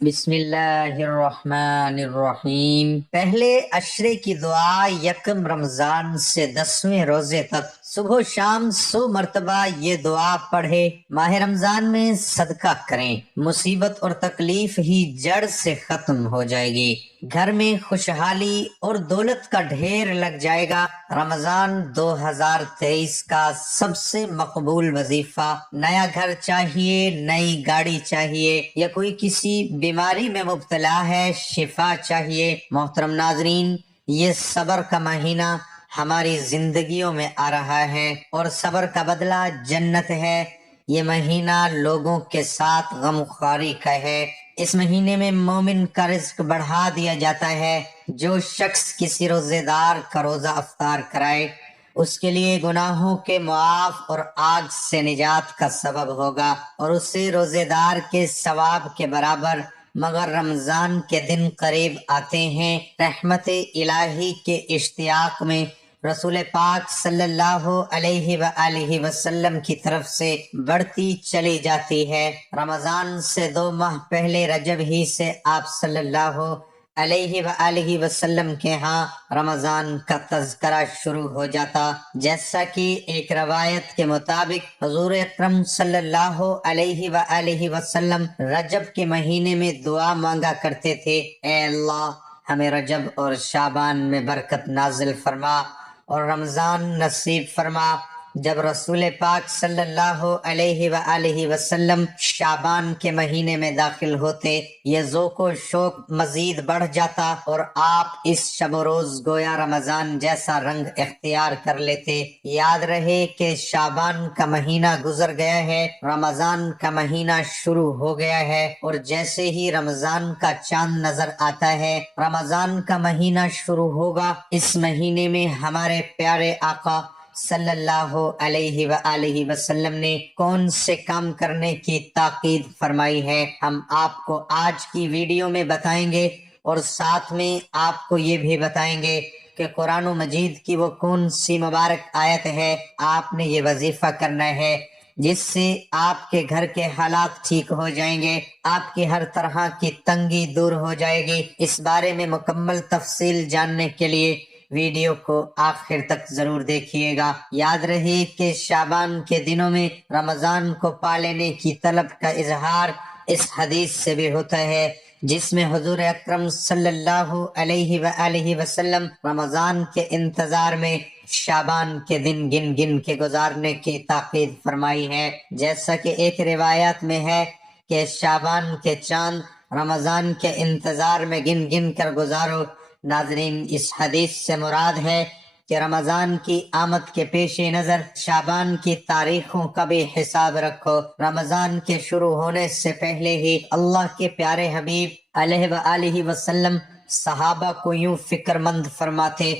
بسم اللہ الرحمن الرحیم۔ پہلے عشرے کی دعا یکم رمضان سے 10ویں روزے تک صبح و شام 100 مرتبہ یہ دعا پڑھے۔ ماہ رمضان میں صدقہ کریں، مصیبت اور تکلیف ہی جڑ سے ختم ہو جائے گی، گھر میں خوشحالی اور دولت کا ڈھیر لگ جائے گا۔ رمضان 2023 کا سب سے مقبول وظیفہ، نیا گھر چاہیے، نئی گاڑی چاہیے، یا کوئی کسی بیماری میں مبتلا ہے، شفا چاہیے۔ محترم ناظرین، یہ صبر کا مہینہ ہماری زندگیوں میں آ رہا ہے اور صبر کا بدلہ جنت ہے۔ یہ مہینہ لوگوں کے ساتھ غمخواری کا ہے۔ اس مہینے میں مومن کا رزق بڑھا دیا جاتا ہے۔ جو شخص کسی روزے دار کا روزہ افطار کرائے، اس کے لیے گناہوں کے معاف اور آگ سے نجات کا سبب ہوگا اور اسے روزے دار کے ثواب کے برابر۔ مگر رمضان کے دن قریب آتے ہیں، رحمت الہی کے اشتیاق میں رسول پاک صلی اللہ علیہ وآلہ وسلم کی طرف سے بڑھتی چلی جاتی ہے۔ رمضان سے 2 ماہ پہلے رجب ہی سے آپ صلی اللہ علیہ وآلہ وسلم کے ہاں رمضان کا تذکرہ شروع ہو جاتا، جیسا کہ ایک روایت کے مطابق حضور اکرم صلی اللہ علیہ وآلہ وسلم رجب کے مہینے میں دعا مانگا کرتے تھے، اے اللہ ہمیں رجب اور شعبان میں برکت نازل فرما اور رمضان نصیب فرما۔ جب رسول پاک صلی اللہ علیہ وآلہ وسلم شعبان کے مہینے میں داخل ہوتے، یہ ذوق و شوق مزید بڑھ جاتا اور آپ اس شب و روز گویا رمضان جیسا رنگ اختیار کر لیتے۔ یاد رہے کہ شعبان کا مہینہ گزر گیا ہے، رمضان کا مہینہ شروع ہو گیا ہے، اور جیسے ہی رمضان کا چاند نظر آتا ہے رمضان کا مہینہ شروع ہوگا۔ اس مہینے میں ہمارے پیارے آقا صلی اللہ علیہ وآلہ وسلم نے کون سے کام کرنے کی تاکید فرمائی ہے، ہم آپ کو آج کی ویڈیو میں بتائیں گے، اور ساتھ میں آپ کو یہ بھی بتائیں گے کہ قرآن مجید کی وہ کون سی مبارک آیت ہے آپ نے یہ وظیفہ کرنا ہے جس سے آپ کے گھر کے حالات ٹھیک ہو جائیں گے، آپ کی ہر طرح کی تنگی دور ہو جائے گی۔ اس بارے میں مکمل تفصیل جاننے کے لیے ویڈیو کو آخر تک ضرور دیکھیے گا۔ یاد رہے کہ شعبان کے دنوں میں رمضان کو پا لینے کی طلب کا اظہار اس حدیث سے بھی ہوتا ہے، جس میں حضور اکرم صلی اللہ علیہ وآلہ وسلم رمضان کے انتظار میں شعبان کے دن گن گن کے گزارنے کی تاکید فرمائی ہے۔ جیسا کہ ایک روایت میں ہے کہ شعبان کے چاند رمضان کے انتظار میں گن گن کر گزارو۔ ناظرین، اس حدیث سے مراد ہے کہ رمضان کی آمد کے پیش نظر شعبان کی تاریخوں کا بھی حساب رکھو۔ رمضان کے شروع ہونے سے پہلے ہی اللہ کے پیارے حبیب علیہ وآلہ وسلم صحابہ کو یوں فکر مند فرماتے۔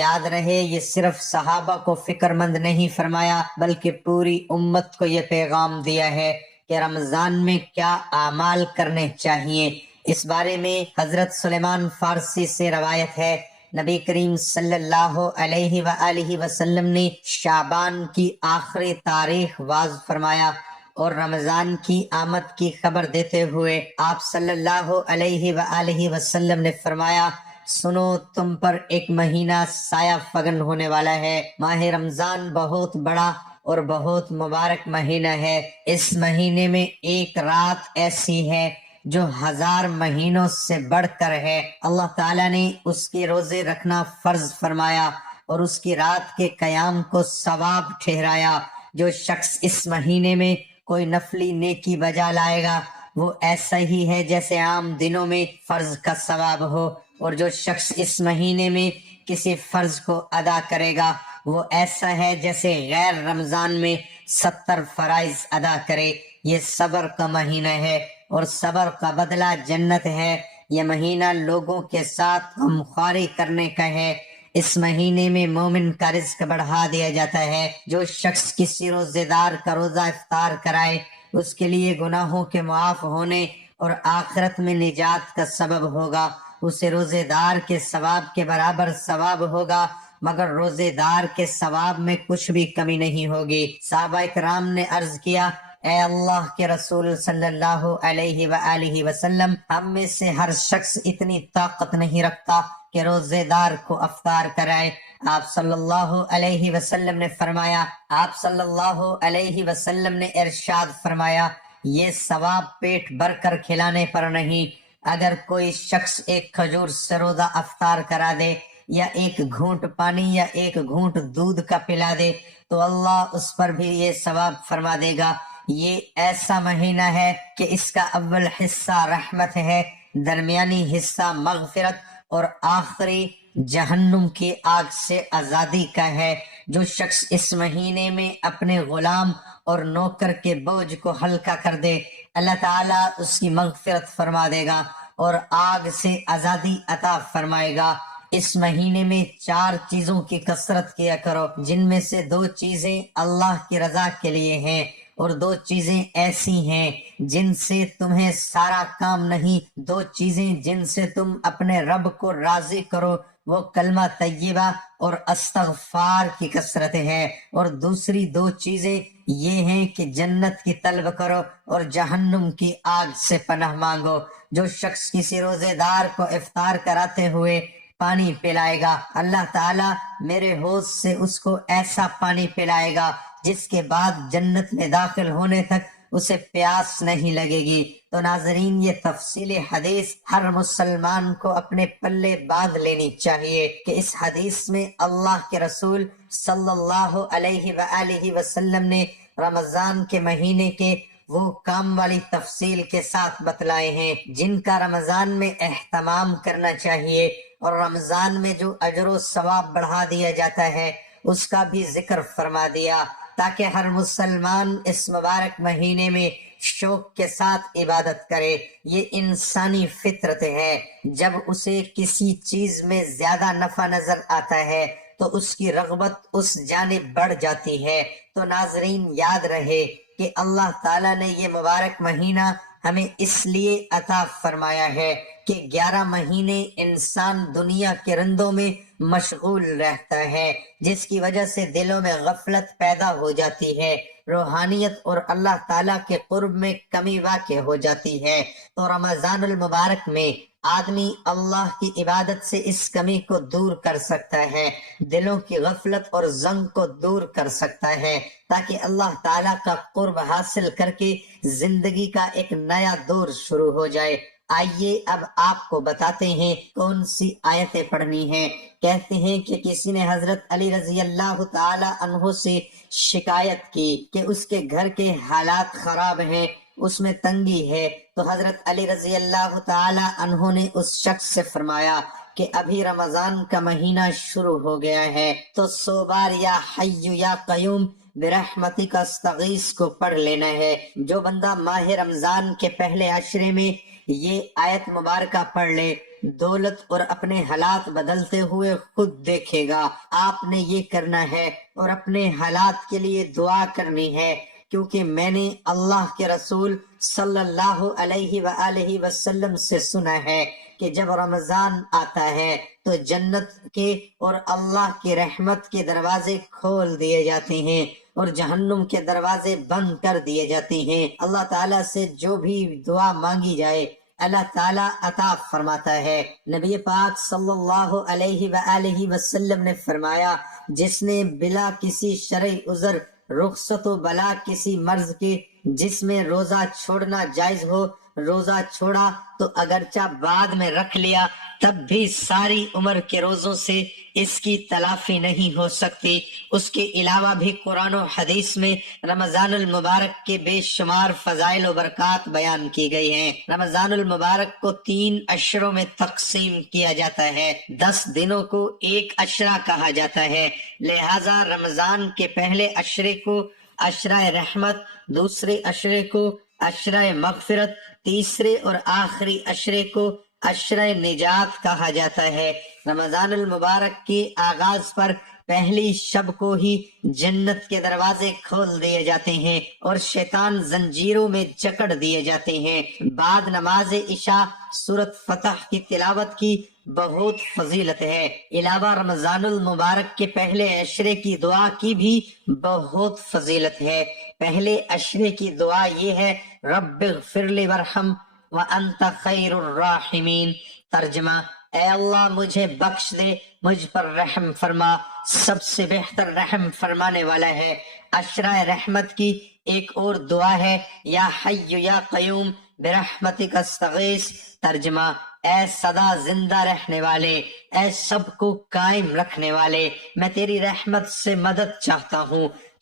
یاد رہے، یہ صرف صحابہ کو فکر مند نہیں فرمایا بلکہ پوری امت کو یہ پیغام دیا ہے کہ رمضان میں کیا اعمال کرنے چاہیے۔ اس بارے میں حضرت سلیمان فارسی سے روایت ہے، نبی کریم صلی اللہ علیہ وآلہ وسلم نے شعبان کی آخری تاریخ واضح فرمایا اور رمضان کی آمد کی خبر دیتے ہوئے آپ صلی اللہ علیہ وآلہ وسلم نے فرمایا، سنو، تم پر ایک مہینہ سایہ فگن ہونے والا ہے۔ ماہ رمضان بہت بڑا اور بہت مبارک مہینہ ہے۔ اس مہینے میں ایک رات ایسی ہے جو 1000 مہینوں سے بڑھ کر ہے۔ اللہ تعالیٰ نے اس کے روزے رکھنا فرض فرمایا اور اس کی رات کے قیام کو ثواب ٹھہرایا۔ جو شخص اس مہینے میں کوئی نفلی نیکی بجا لائے گا وہ ایسا ہی ہے جیسے عام دنوں میں فرض کا ثواب ہو، اور جو شخص اس مہینے میں کسی فرض کو ادا کرے گا وہ ایسا ہے جیسے غیر رمضان میں 70 فرائض ادا کرے۔ یہ صبر کا مہینہ ہے اور صبر کا بدلہ جنت ہے۔ یہ مہینہ لوگوں کے ساتھ غمخواری کرنے کا ہے۔ اس مہینے میں مومن کا رزق بڑھا دیا جاتا ہے۔ جو شخص کسی روزے دار کا روزہ افطار کرائے اس کے لیے گناہوں کے معاف ہونے اور آخرت میں نجات کا سبب ہوگا۔ اسے روزے دار کے ثواب کے برابر ثواب ہوگا، مگر روزے دار کے ثواب میں کچھ بھی کمی نہیں ہوگی۔ صحابہ کرام نے عرض کیا، اے اللہ کے رسول صلی اللہ علیہ وآلہ وسلم، ہم میں سے ہر شخص اتنی طاقت نہیں رکھتا کہ روزے دار کو افطار کرائے۔ آپ صلی اللہ علیہ وسلم نے فرمایا، آپ صلی اللہ علیہ وسلم نے ارشاد فرمایا، یہ ثواب پیٹ بھر کر کھلانے پر نہیں، اگر کوئی شخص ایک کھجور سے روزہ افطار کرا دے یا ایک گھونٹ پانی یا ایک گھونٹ دودھ کا پلا دے تو اللہ اس پر بھی یہ ثواب فرما دے گا۔ یہ ایسا مہینہ ہے کہ اس کا اول حصہ رحمت ہے، درمیانی حصہ مغفرت اور آخری جہنم کی آگ سے آزادی کا ہے۔ جو شخص اس مہینے میں اپنے غلام اور نوکر کے بوجھ کو ہلکا کر دے، اللہ تعالیٰ اس کی مغفرت فرما دے گا اور آگ سے آزادی عطا فرمائے گا۔ اس مہینے میں 4 چیزوں کی کثرت کیا کرو، جن میں سے 2 چیزیں اللہ کی رضا کے لیے ہیں اور 2 چیزیں ایسی ہیں جن سے تمہیں سارا کام نہیں۔ 2 چیزیں جن سے تم اپنے رب کو راضی کرو، وہ کلمہ طیبہ اور استغفار کی کثرت ہے، اور دوسری 2 چیزیں یہ ہیں کہ جنت کی طلب کرو اور جہنم کی آگ سے پناہ مانگو۔ جو شخص کسی روزے دار کو افطار کراتے ہوئے پانی پلائے گا، اللہ تعالیٰ میرے حوض سے اس کو ایسا پانی پلائے گا جس کے بعد جنت میں داخل ہونے تک اسے پیاس نہیں لگے گی۔ تو ناظرین، یہ تفصیل حدیث ہر مسلمان کو اپنے پلے باندھ لینی چاہیے کہ اس حدیث میں اللہ کے رسول صلی اللہ علیہ وآلہ وسلم نے رمضان کے مہینے کے وہ کام والی تفصیل کے ساتھ بتلائے ہیں جن کا رمضان میں اہتمام کرنا چاہیے، اور رمضان میں جو اجر و ثواب بڑھا دیا جاتا ہے اس کا بھی ذکر فرما دیا، تاکہ ہر مسلمان اس مبارک مہینے میں شوق کے ساتھ عبادت کرے۔ یہ انسانی فطرت ہے، جب اسے کسی چیز میں زیادہ نفع نظر آتا ہے تو اس کی رغبت اس جانب بڑھ جاتی ہے۔ تو ناظرین، یاد رہے کہ اللہ تعالیٰ نے یہ مبارک مہینہ ہمیں اس لیے عطا فرمایا ہے کہ 11 مہینے انسان دنیا کے رندوں میں مشغول رہتا ہے، جس کی وجہ سے دلوں میں غفلت پیدا ہو جاتی ہے، روحانیت اور اللہ تعالیٰ کے قرب میں کمی واقع ہو جاتی ہے۔ تو رمضان المبارک میں آدمی اللہ کی عبادت سے اس کمی کو دور کر سکتا ہے، دلوں کی غفلت اور زنگ کو دور کر سکتا ہے، تاکہ اللہ تعالیٰ کا قرب حاصل کر کے زندگی کا ایک نیا دور شروع ہو جائے۔ آئیے اب آپ کو بتاتے ہیں کون سی آیتیں پڑھنی ہیں۔ کہتے ہیں کہ کسی نے حضرت علی رضی اللہ تعالی عنہ سے شکایت کی کہ اس کے گھر کے حالات خراب ہیں، اس میں تنگی ہے، تو حضرت علی رضی اللہ تعالی عنہ نے اس شخص سے فرمایا کہ ابھی رمضان کا مہینہ شروع ہو گیا ہے تو 100 بار یا حی یا قیوم برحمتک استغیث کو پڑھ لینا ہے۔ جو بندہ ماہ رمضان کے پہلے عشرے میں یہ آیت مبارکہ پڑھ لے، دولت اور اپنے حالات بدلتے ہوئے خود دیکھے گا۔ آپ نے یہ کرنا ہے اور اپنے حالات کے لیے دعا کرنی ہے، کیونکہ میں نے اللہ کے رسول صلی اللہ علیہ وآلہ وسلم سے سنا ہے کہ جب رمضان آتا ہے تو جنت کے اور اللہ کی رحمت کے دروازے کھول دیے جاتے ہیں اور جہنم کے دروازے بند کر دیے جاتے ہیں۔ اللہ تعالیٰ سے جو بھی دعا مانگی جائے اللہ تعالیٰ عطا فرماتا ہے۔ نبی پاک صلی اللہ علیہ وآلہ وسلم نے فرمایا، جس نے بلا کسی شرعی عذر، رخصت و بلا کسی مرض کے جس میں روزہ چھوڑنا جائز ہو روزہ چھوڑا تو اگرچہ بعد میں رکھ لیا تب بھی ساری عمر کے روزوں سے اس کی تلافی نہیں ہو سکتی۔ اس کے علاوہ بھی قرآن و حدیث میں رمضان المبارک کے بے شمار فضائل و برکات بیان کی گئی ہیں۔ رمضان المبارک کو 3 عشروں میں تقسیم کیا جاتا ہے، 10 دنوں کو ایک عشرہ کہا جاتا ہے، لہذا رمضان کے پہلے عشرے کو عشرہ رحمت، دوسرے عشرے کو عشرہ مغفرت، تیسرے اور آخری عشرے کو عشرہ نجات کہا جاتا ہے۔ رمضان المبارک کے آغاز پر پہلی شب کو ہی جنت کے دروازے کھول دیے جاتے ہیں اور شیطان زنجیروں میں جکڑ دیے جاتے ہیں۔ بعد نماز عشاء سورۃ فتح کی تلاوت کی بہت فضیلت ہے۔ علاوہ رمضان المبارک کے پہلے عشرے کی دعا کی بھی بہت فضیلت ہے۔ پہلے اشرے کی دعا یہ ہے رب اغفر لی ورحم وانت خیر الراحمین۔ ترجمہ، اے اللہ مجھے بخش دے، مجھ پر رحم فرما، سب سے بہتر رحم فرمانے والا ہے۔ عشرہ رحمت کی ایک اور دعا ہے یا حی یا قیوم برحمتک استغیث۔ ترجمہ، اے سدا زندہ رہنے والے، اے سب کو قائم رکھنے والے، میں تیری رحمت سے مدد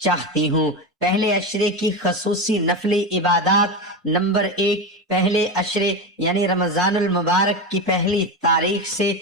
چاہتی ہوں۔ پہلے اشرے کی خصوصی نفلی عبادات۔ نمبر 1، پہلے اشرے یعنی رمضان المبارک کی پہلی تاریخ سے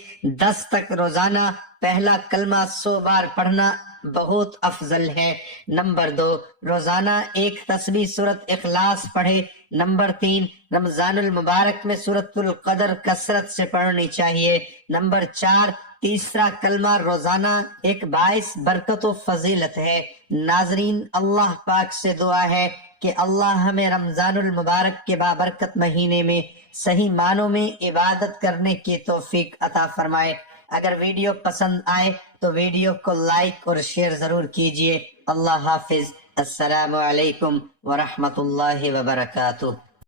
10 تک روزانہ پہلا کلمہ 100 بار پڑھنا بہت افضل ہے۔ نمبر 2، روزانہ ایک تسبیح سورۃ اخلاص پڑھے۔ نمبر 3، رمضان المبارک میں سورۃ القدر کثرت سے پڑھنی چاہیے۔ نمبر 4، تیسرا کلمہ روزانہ ایک باعث برکت و فضیلت ہے۔ ناظرین، اللہ پاک سے دعا ہے کہ اللہ ہمیں رمضان المبارک کے بابرکت مہینے میں صحیح معنوں میں عبادت کرنے کی توفیق عطا فرمائے۔ اگر ویڈیو پسند آئے تو ویڈیو کو لائک اور شیئر ضرور کیجیے۔ اللہ حافظ۔ السلام علیکم ورحمۃ اللہ وبرکاتہ۔